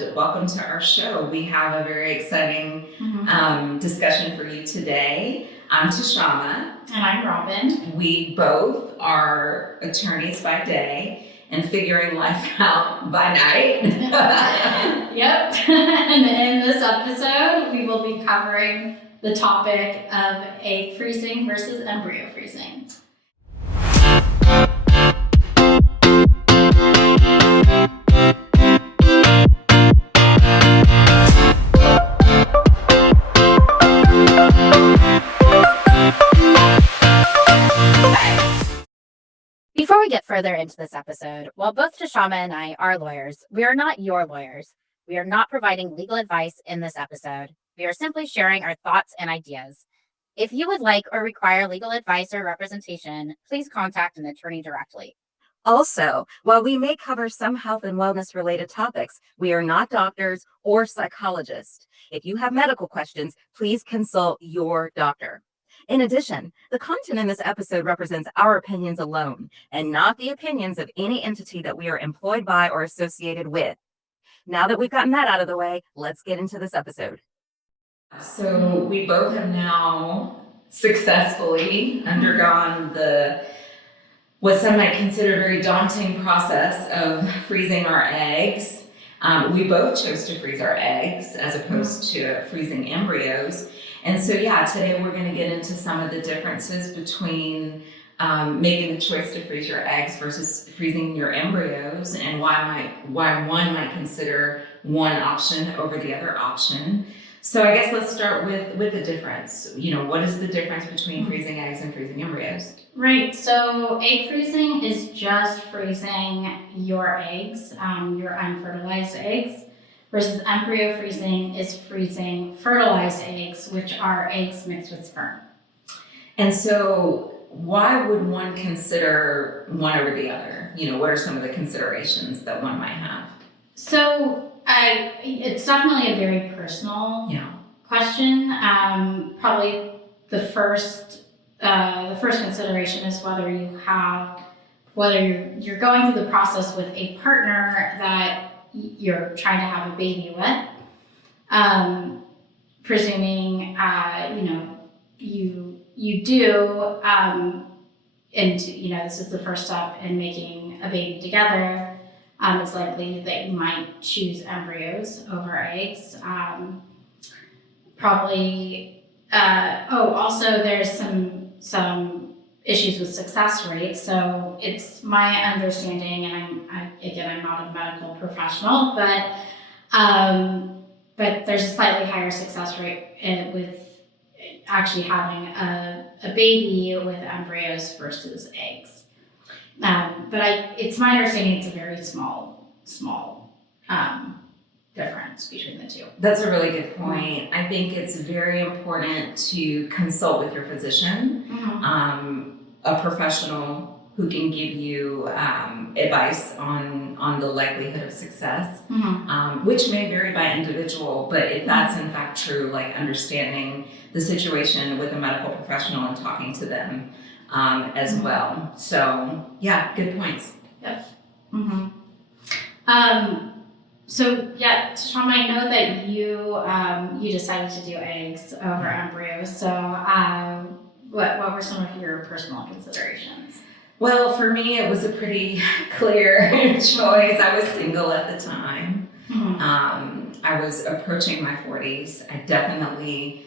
and welcome to our show. We have a very exciting discussion for you today. I'm Tashama. And I'm Robin. We both are attorneys by day and figuring life out by night. Yep. And in this episode, we will be covering the topic of egg freezing versus embryo freezing. Before we get further into this episode, while both Tashama and I are lawyers, we are not your lawyers. We are not providing legal advice in this episode. We are simply sharing our thoughts and ideas. If you would like or require legal advice or representation, please contact an attorney directly. Also, while we may cover some health and wellness related topics, we are not doctors or psychologists. If you have medical questions, please consult your doctor. In addition, the content in this episode represents our opinions alone and not the opinions of any entity that we are employed by or associated with. Now that we've gotten that out of the way, let's get into this episode. So we both have now successfully undergone what some might consider a very daunting process of freezing our eggs. We both chose to freeze our eggs as opposed to freezing embryos. And so, today we're going to get into some of the differences between making the choice to freeze your eggs versus freezing your embryos, and why one might consider one option over the other option. So I guess let's start with the difference. What is the difference between freezing eggs and freezing embryos? Right. So egg freezing is just freezing your eggs, your unfertilized eggs, versus embryo freezing is freezing fertilized eggs, which are eggs mixed with sperm. And so why would one consider one over the other? What are some of the considerations that one might have? So it's definitely a very personal question. Probably the first consideration is whether you're going through the process with a partner that you're trying to have a baby with, presuming you do, and this is the first step in making a baby together. It's likely that you might choose embryos over eggs. Also there's some issues with success rates. So it's my understanding, and I'm not a medical professional, but there's a slightly higher success rate with actually having a baby with embryos versus eggs. But it's my understanding it's a very small difference between the two. That's a really good point. I think it's very important to consult with your physician, a professional who can give you advice on the likelihood of success, which may vary by individual, but if that's in fact true, like understanding the situation with a medical professional and talking to them as well. So good points. Yep. Tashama, I know that you decided to do eggs over embryos. So what were some of your personal considerations? Well, for me, it was a pretty clear choice. I was single at the time. I was approaching my 40s. I definitely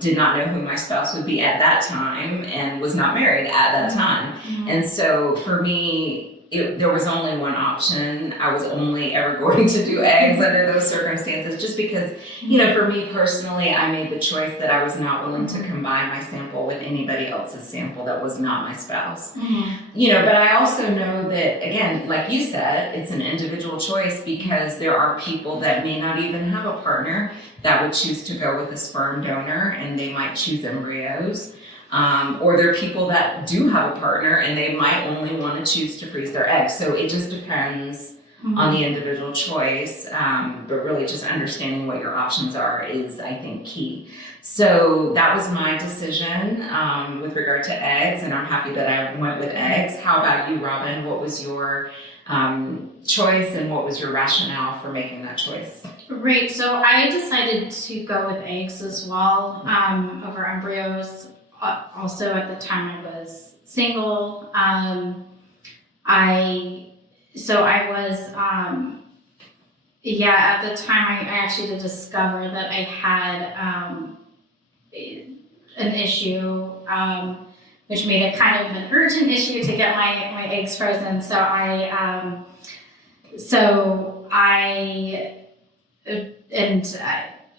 did not know who my spouse would be at that time and was not married at that time. And so for me, there was only one option. I was only ever going to do eggs under those circumstances, just because, for me personally, I made the choice that I was not willing to combine my sample with anybody else's sample that was not my spouse. But I also know that, again, like you said, it's an individual choice, because there are people that may not even have a partner that would choose to go with a sperm donor, and they might choose embryos. Or there are people that do have a partner and they might only want to choose to freeze their eggs. So it just depends on the individual choice. But really just understanding what your options are is, I think, key. So that was my decision with regard to eggs, and I'm happy that I went with eggs. How about you, Robin? What was your choice, and what was your rationale for making that choice? Right, so I decided to go with eggs as well over embryos. Also, at the time I was single. At the time I actually did discover that I had an issue, which made it kind of an urgent issue to get my eggs frozen.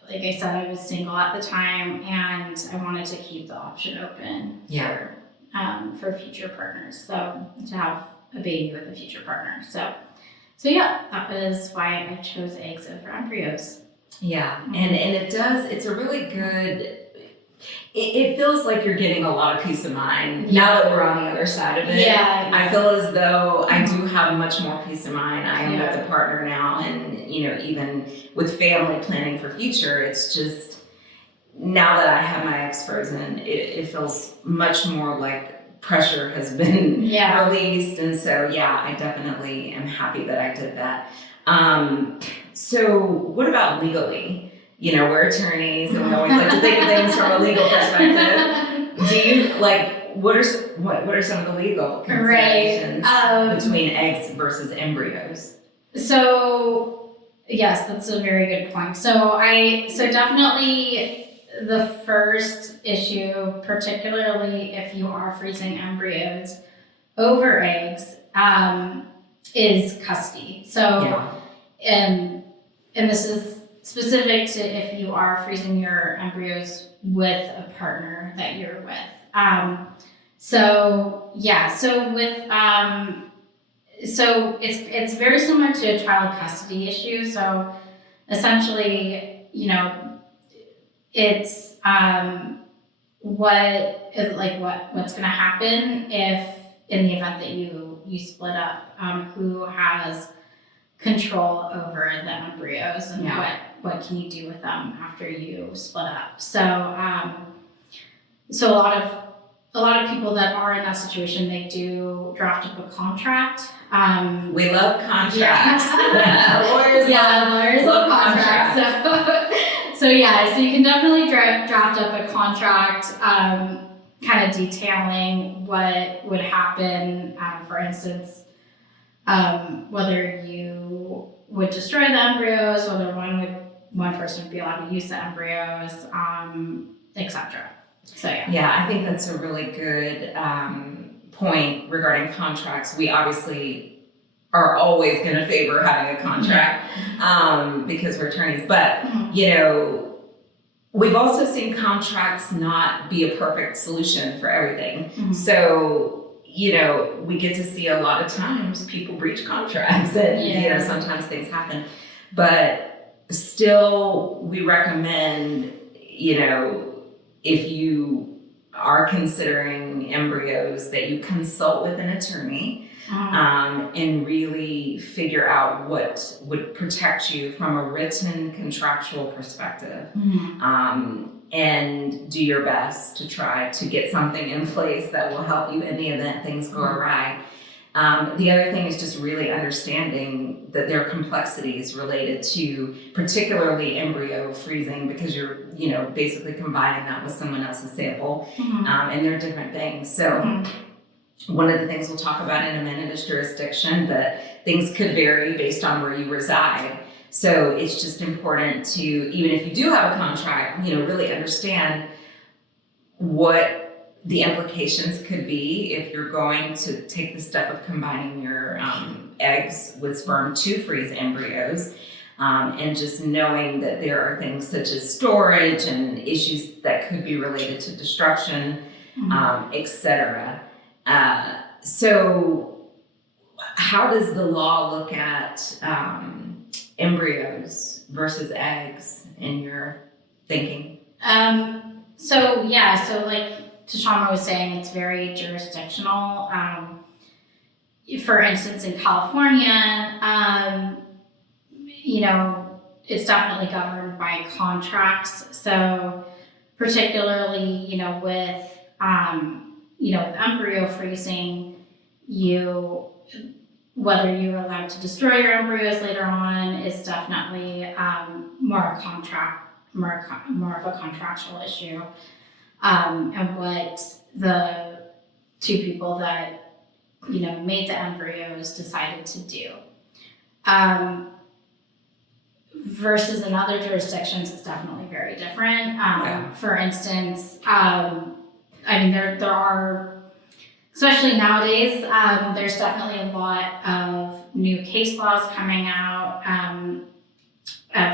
Like I said, I was single at the time, and I wanted to keep the option open for future partners. So to have a baby with a future partner. So yeah, that was why I chose eggs over embryos. Yeah, and it's a really good, it feels like you're getting a lot of peace of mind now that we're on the other side of it. Yeah. I feel as though I do have much more peace of mind. I am with a partner now, and even with family planning for future, it's just, now that I have my eggs frozen, it feels much more like pressure has been released. And so, I definitely am happy that I did that. So what about legally? We're attorneys, and we always like to think of things from a legal perspective. Do you what are some of the legal considerations between eggs versus embryos? So yes, that's a very good point. So definitely the first issue, particularly if you are freezing embryos over eggs, is custody. So and this is specific to if you are freezing your embryos with a partner that you're with. So it's very similar to a child custody issue. So essentially, it's what's going to happen if, in the event that you split up, who has control over the embryos, and what can you do with them after you split up. So a lot of people that are in that situation, they do draft up a contract. We love contracts. Lawyers love contracts. So you can definitely draft up a contract, kind of detailing what would happen. For instance, whether you would destroy the embryos, whether one person would be allowed to use the embryos, etc. So I think that's a really good point regarding contracts. We obviously are always going to favor having a contract because we're attorneys, but we've also seen contracts not be a perfect solution for everything. So we get to see a lot of times people breach contracts, and sometimes things happen, but still we recommend, if you are considering embryos, that you consult with an attorney and really figure out what would protect you from a written contractual perspective. And do your best to try to get something in place that will help you in the event things go awry. The other thing is just really understanding that there are complexities related to particularly embryo freezing, because you're, basically combining that with someone else's sample, and there are different things. So one of the things we'll talk about in a minute is jurisdiction, but things could vary based on where you reside. So it's just important to, even if you do have a contract, really understand what the implications could be if you're going to take the step of combining your eggs with sperm to freeze embryos, and just knowing that there are things such as storage and issues that could be related to destruction, etc. So how does the law look at embryos versus eggs in your thinking? So like Tashama was saying, it's very jurisdictional. For instance, in California, it's definitely governed by contracts. So particularly, with embryo freezing, whether you're allowed to destroy your embryos later on is definitely more of a contractual issue. And what the two people that made the embryos decided to do. Versus in other jurisdictions, it's definitely very different. For instance, there are, especially nowadays, there's definitely a lot of new case laws coming out.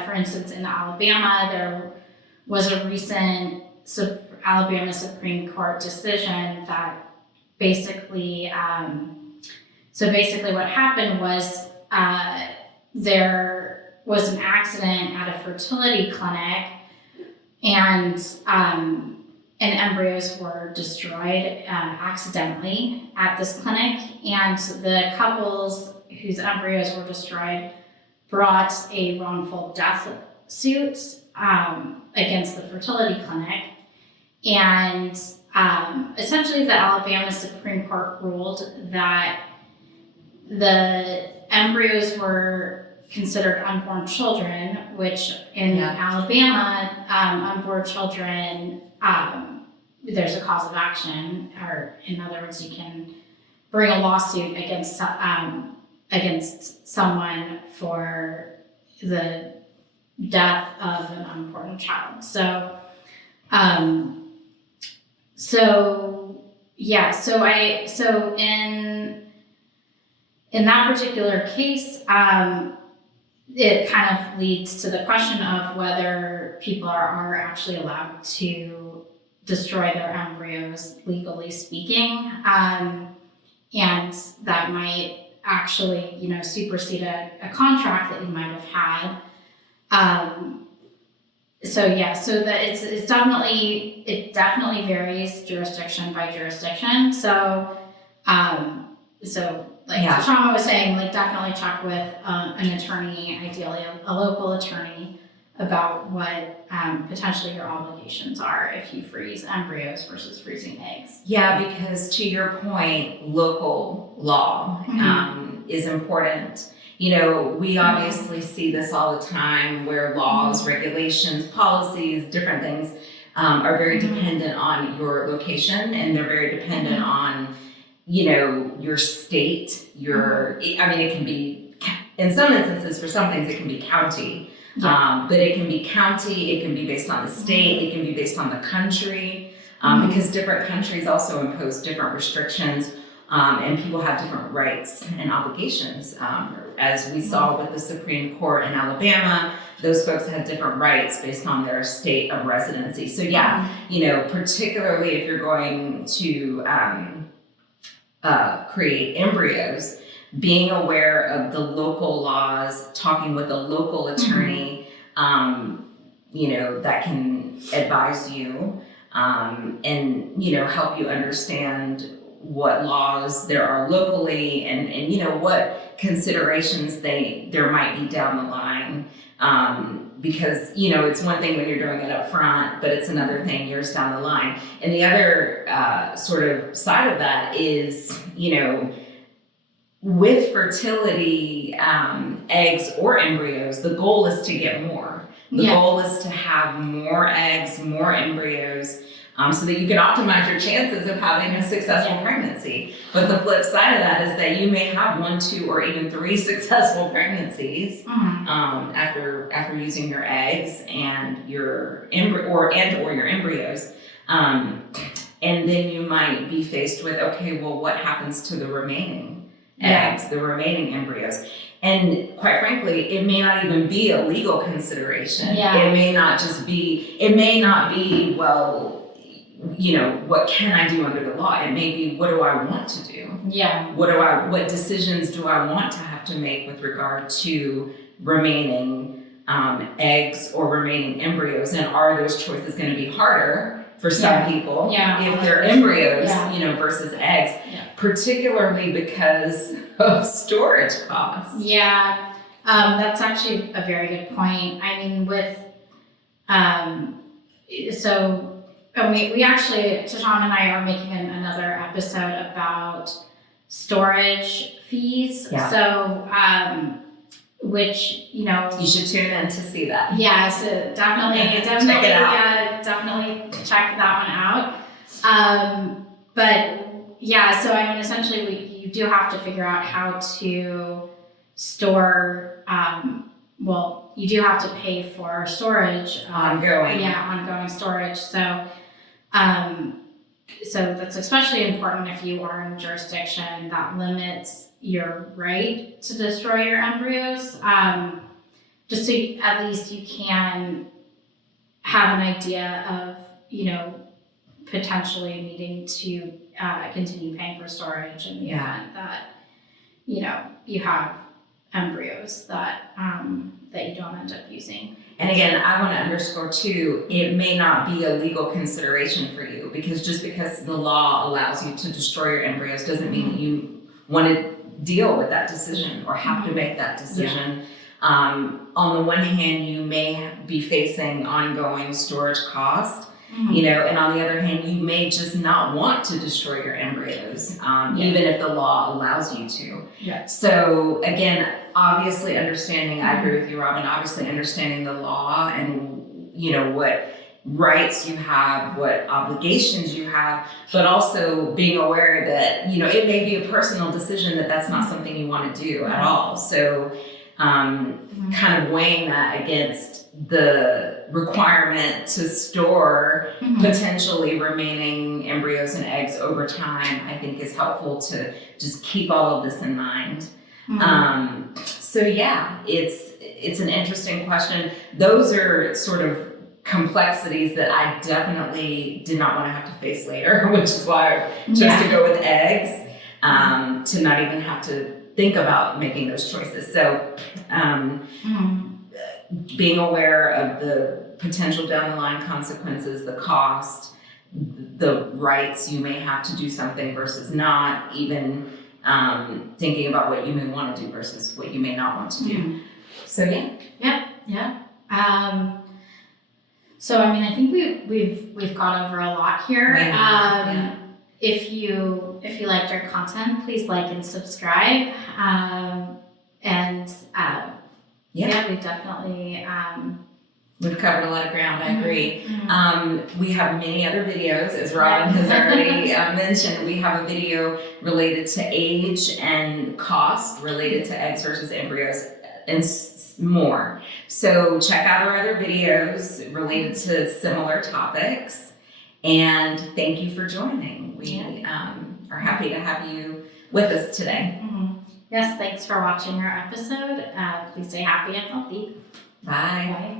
For instance, in Alabama, there was a recent Alabama Supreme Court decision that basically, what happened was there was an accident at a fertility clinic, and embryos were destroyed accidentally at this clinic, and the couples whose embryos were destroyed brought a wrongful death suit against the fertility clinic. And essentially the Alabama Supreme Court ruled that the embryos were considered unborn children, which in Alabama, unborn children, there's a cause of action, or in other words, you can bring a lawsuit against someone for the death of an unborn child. So in that particular case, it kind of leads to the question of whether people are actually allowed to destroy their embryos, legally speaking, and that might actually, supersede a contract that you might have had. It definitely varies jurisdiction by jurisdiction. Tashama was saying, definitely check with an attorney, ideally a local attorney, about what potentially your obligations are if you freeze embryos versus freezing eggs. Yeah, because to your point, local law is important. We obviously see this all the time where laws, regulations, policies, different things are very dependent on your location, and they're very dependent on your state, it can be, in some instances, for some things, it can be county. But it can be county, it can be based on the state, it can be based on the country, because different countries also impose different restrictions, and people have different rights and obligations. As we saw with the Supreme Court in Alabama, those folks had different rights based on their state of residency. So particularly if you're going to create embryos, being aware of the local laws, talking with a local attorney, that can advise you, and help you understand what laws there are locally, and what considerations there might be down the line. Because it's one thing when you're doing it up front, but it's another thing years down the line. And the other sort of side of that is, with fertility, eggs or embryos, the goal is to get more. The goal is to have more eggs, more embryos, so that you can optimize your chances of having a successful pregnancy. But the flip side of that is that you may have 1, 2, or even 3 successful pregnancies after using your eggs and your or your embryos. And then you might be faced with, okay, well, what happens to the remaining eggs, the remaining embryos? And quite frankly, it may not even be a legal consideration. It may not be, well, what can I do under the law? It may be, what do I want to do? What decisions do I want to have to make with regard to remaining eggs or remaining embryos? And are those choices going to be harder for some people if they're embryos, versus eggs, particularly because of storage costs? That's actually a very good point. I mean, we actually, Tashama and I are making another episode about storage fees. Yeah. So, which, you know, You should tune in to see that. yeah, so definitely Check it out. yeah, definitely check that one out. But yeah, so I mean, essentially, you do have to figure out how to store. Well, you do have to pay for storage. Ongoing. Yeah, ongoing storage. So, so that's especially important if you are in a jurisdiction that limits your right to destroy your embryos. Just so at least you can have an idea of, you know, potentially needing to continue paying for storage in the event that, you know, you have embryos that that you don't end up using. And again, I want to underscore too, it may not be a legal consideration for you, because just because the law allows you to destroy your embryos doesn't mean that you want to deal with that decision or have to make that decision. On the one hand, you may be facing ongoing storage cost, you know, and on the other hand, you may just not want to destroy your embryos, even if the law allows you to. Yeah. So again, obviously understanding, I agree with you, Robin, obviously understanding the law and, you know, what rights you have, what obligations you have, but also being aware that, you know, it may be a personal decision that that's not something you want to do at all. So kind of weighing that against the requirement to store potentially remaining embryos and eggs over time, I think is helpful to just keep all of this in mind. So yeah, it's an interesting question. Those are sort of complexities that I definitely did not want to have to face later, which is why I chose to go with eggs, to not even have to think about making those choices. So being aware of the potential down the line consequences, the cost, the rights you may have to do something versus not, even thinking about what you may want to do versus what you may not want to do. So Yeah. So I mean, I think we've gone over a lot here. If you liked our content, please like and subscribe. We definitely we've covered a lot of ground. I agree. We have many other videos, as Robin has already mentioned. We have a video related to age and cost related to eggs versus embryos and more. So check out our other videos related to similar topics. And thank you for joining. We are happy to have you with us today. Yes, thanks for watching our episode. Please stay happy and healthy. Bye. Bye.